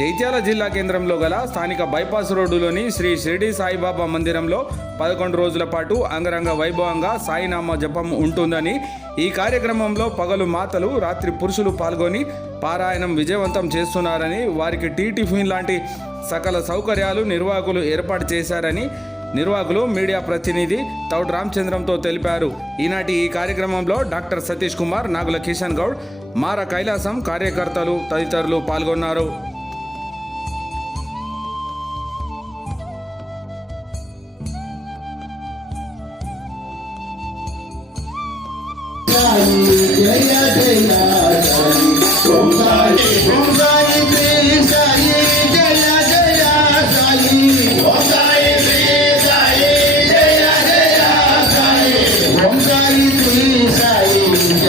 జైత్యాల జిల్లా కేంద్రంలో గల స్థానిక బైపాస్ రోడ్డులోని శ్రీ షిరిడి సాయిబాబా మందిరంలో పదకొండు రోజుల పాటు అంగరంగ వైభవంగా సాయినామ జపం ఉంటుందని ఈ కార్యక్రమంలో పగలు మాతలు రాత్రి పురుషులు పాల్గొని పారాయణం విజయవంతం చేస్తున్నారని వారికి టీ టిఫిన్ లాంటి సకల సౌకర్యాలు నిర్వాహకులు ఏర్పాటు చేశారని నిర్వాహకులు మీడియా ప్రతినిధి తౌడ్ రామచంద్రంతో తెలిపారు. ఈనాటి ఈ కార్యక్రమంలో డాక్టర్ సతీష్ కుమార్ నాగుల కిషన్ గౌడ్ మార కైలాసం కార్యకర్తలు తదితరులు పాల్గొన్నారు.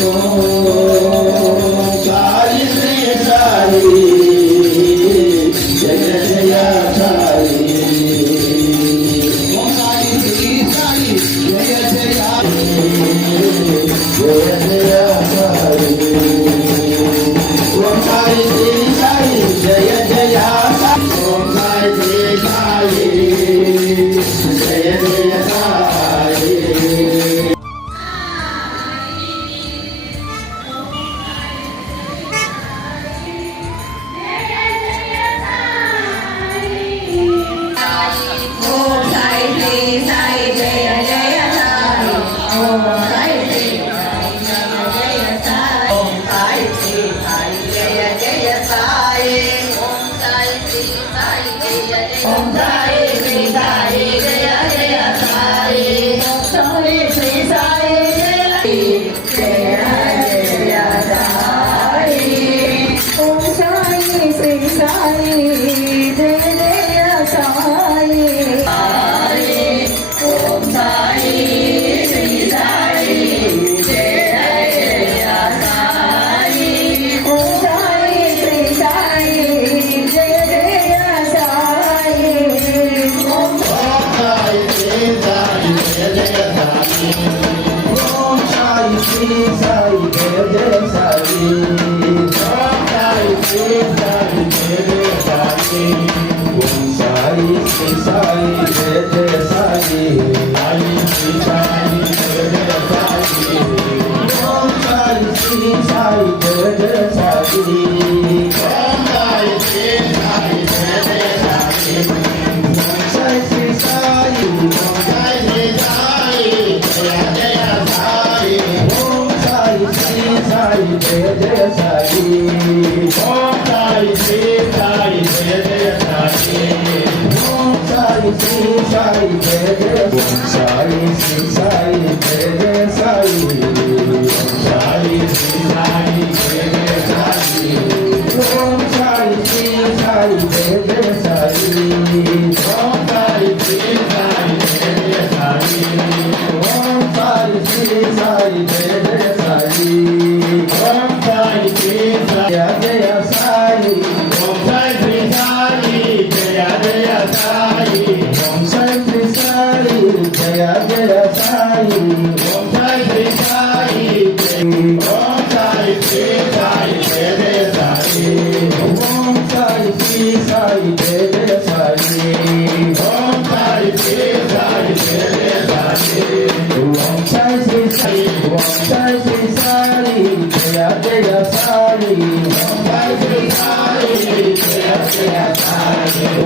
Oh. Thank you. Sai, sai, sai, sai, sai. Oh Sai, sai, sai, sai,